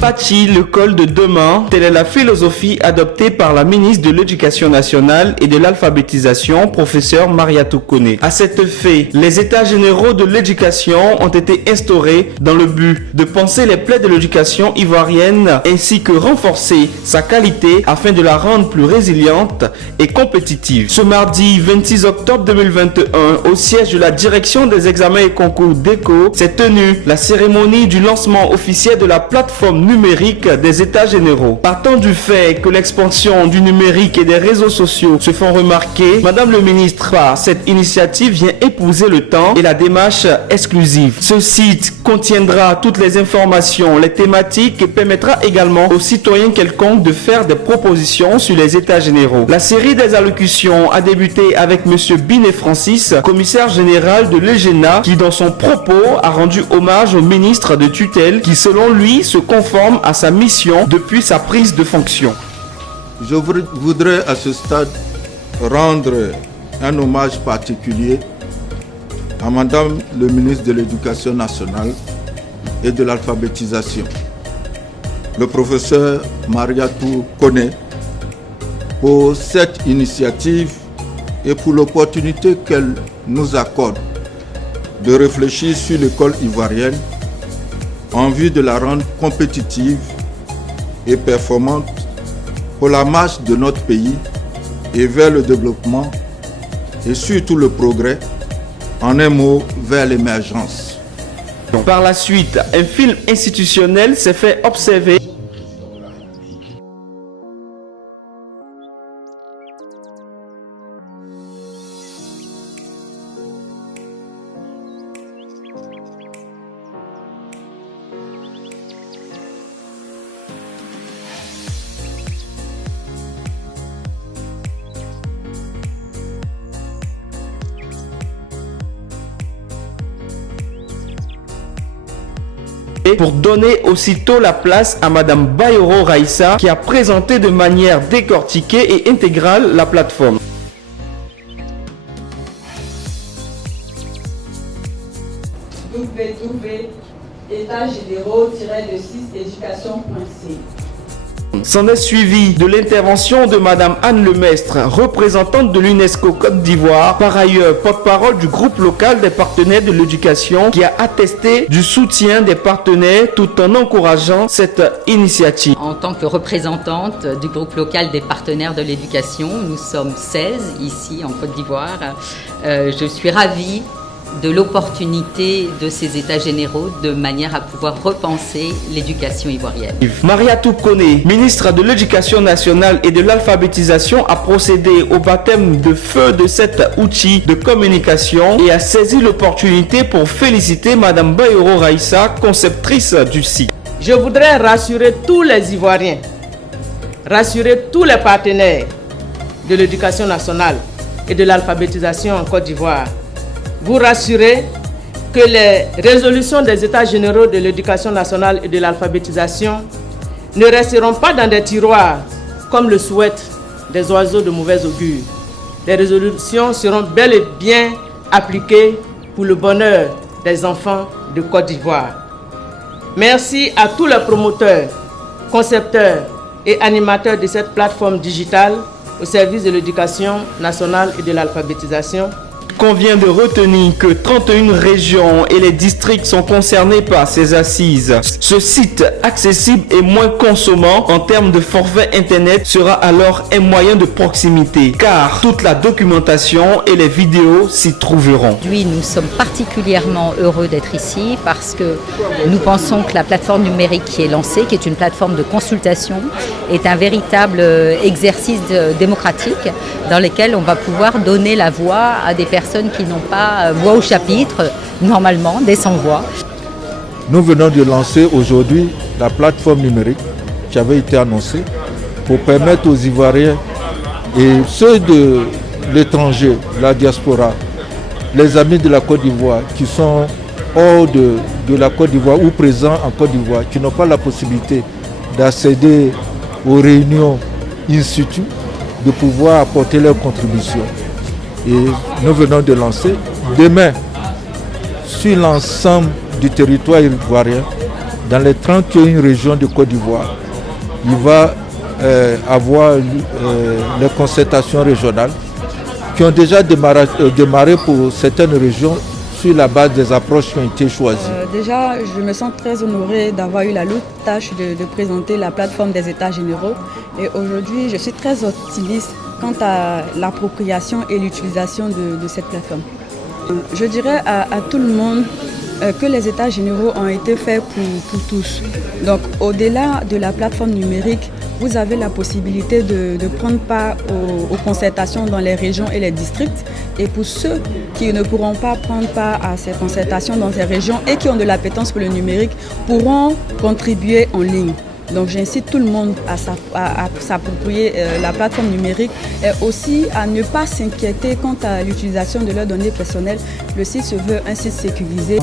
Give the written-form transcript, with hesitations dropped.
Fachi, l'école de demain, telle est la philosophie adoptée par la ministre de l'Éducation nationale et de l'alphabétisation, professeur Mariatou Kone. À cet effet, les états généraux de l'éducation ont été instaurés dans le but de penser les plaies de l'éducation ivoirienne ainsi que renforcer sa qualité afin de la rendre plus résiliente et compétitive. Ce mardi 26 octobre 2021, au siège de la direction des examens et concours d'ECO, s'est tenue la cérémonie du lancement officiel de la plateforme numérique des états généraux. Partant du fait que l'expansion du numérique et des réseaux sociaux se font remarquer, Madame le ministre, par cette initiative vient épouser le temps et la démarche exclusive. Ce site contiendra toutes les informations, les thématiques et permettra également aux citoyens quelconques de faire des propositions sur les états généraux. La série des allocutions a débuté avec Monsieur Binet Francis, commissaire général de l'EGENA, qui dans son propos a rendu hommage au ministre de tutelle qui selon lui se conforme à sa mission depuis sa prise de fonction. Je voudrais à ce stade rendre un hommage particulier à Madame le ministre de l'Éducation nationale et de l'alphabétisation, le professeur Mariatou Kone, pour cette initiative et pour l'opportunité qu'elle nous accorde de réfléchir sur l'école ivoirienne en vue de la rendre compétitive et performante pour la marche de notre pays et vers le développement et surtout le progrès, en un mot, vers l'émergence. Par la suite, un film institutionnel s'est fait observer. Pour donner aussitôt la place à Madame Bayoro Raissa qui a présenté de manière décortiquée et intégrale la plateforme. Vous pouvez trouver états généraux-le6éducation.c. S'en est suivi de l'intervention de Madame Anne Lemestre, représentante de l'UNESCO Côte d'Ivoire, par ailleurs porte-parole du groupe local des partenaires de l'éducation, qui a attesté du soutien des partenaires tout en encourageant cette initiative. En tant que représentante du groupe local des partenaires de l'éducation, nous sommes 16 ici en Côte d'Ivoire. Je suis ravie de l'opportunité de ces états généraux de manière à pouvoir repenser l'éducation ivoirienne. Mariatou Kone, ministre de l'Éducation nationale et de l'alphabétisation, a procédé au baptême de feu de cet outil de communication et a saisi l'opportunité pour féliciter Madame Bayoro Raissa, conceptrice du site. Je voudrais rassurer tous les Ivoiriens, rassurer tous les partenaires de l'éducation nationale et de l'alphabétisation en Côte d'Ivoire. Vous rassurer que les résolutions des États généraux de l'éducation nationale et de l'alphabétisation ne resteront pas dans des tiroirs comme le souhaitent des oiseaux de mauvais augure. Les résolutions seront bel et bien appliquées pour le bonheur des enfants de Côte d'Ivoire. Merci à tous les promoteurs, concepteurs et animateurs de cette plateforme digitale au service de l'éducation nationale et de l'alphabétisation. Convient de retenir que 31 régions et les districts sont concernés par ces assises. Ce site accessible et moins consommant en termes de forfait internet sera alors un moyen de proximité car toute la documentation et les vidéos s'y trouveront. Aujourd'hui, nous sommes particulièrement heureux d'être ici parce que nous pensons que la plateforme numérique qui est lancée, qui est une plateforme de consultation, est un véritable exercice démocratique dans lequel on va pouvoir donner la voix à des personnes qui n'ont pas voix au chapitre, normalement, des sans-voix. Nous venons de lancer aujourd'hui la plateforme numérique qui avait été annoncée pour permettre aux Ivoiriens et ceux de l'étranger, la diaspora, les amis de la Côte d'Ivoire qui sont hors de la Côte d'Ivoire ou présents en Côte d'Ivoire, qui n'ont pas la possibilité d'accéder aux réunions in situ, de pouvoir apporter leur contribution. Et nous venons de lancer demain sur l'ensemble du territoire ivoirien dans les 31 régions de Côte d'Ivoire, il va avoir les concertations régionales qui ont déjà démarré pour certaines régions sur la base des approches qui ont été choisies. Déjà, je me sens très honorée d'avoir eu la lourde tâche de présenter la plateforme des États généraux. Et aujourd'hui, je suis très optimiste quant à l'appropriation et l'utilisation de cette plateforme. Je dirais à tout le monde que les États généraux ont été faits pour tous. Donc, au-delà de la plateforme numérique, vous avez la possibilité de prendre part aux concertations dans les régions et les districts. Et pour ceux qui ne pourront pas prendre part à ces concertations dans ces régions et qui ont de l'appétence pour le numérique, pourront contribuer en ligne. Donc j'incite tout le monde à s'approprier la plateforme numérique et aussi à ne pas s'inquiéter quant à l'utilisation de leurs données personnelles. Le site se veut un site sécurisé.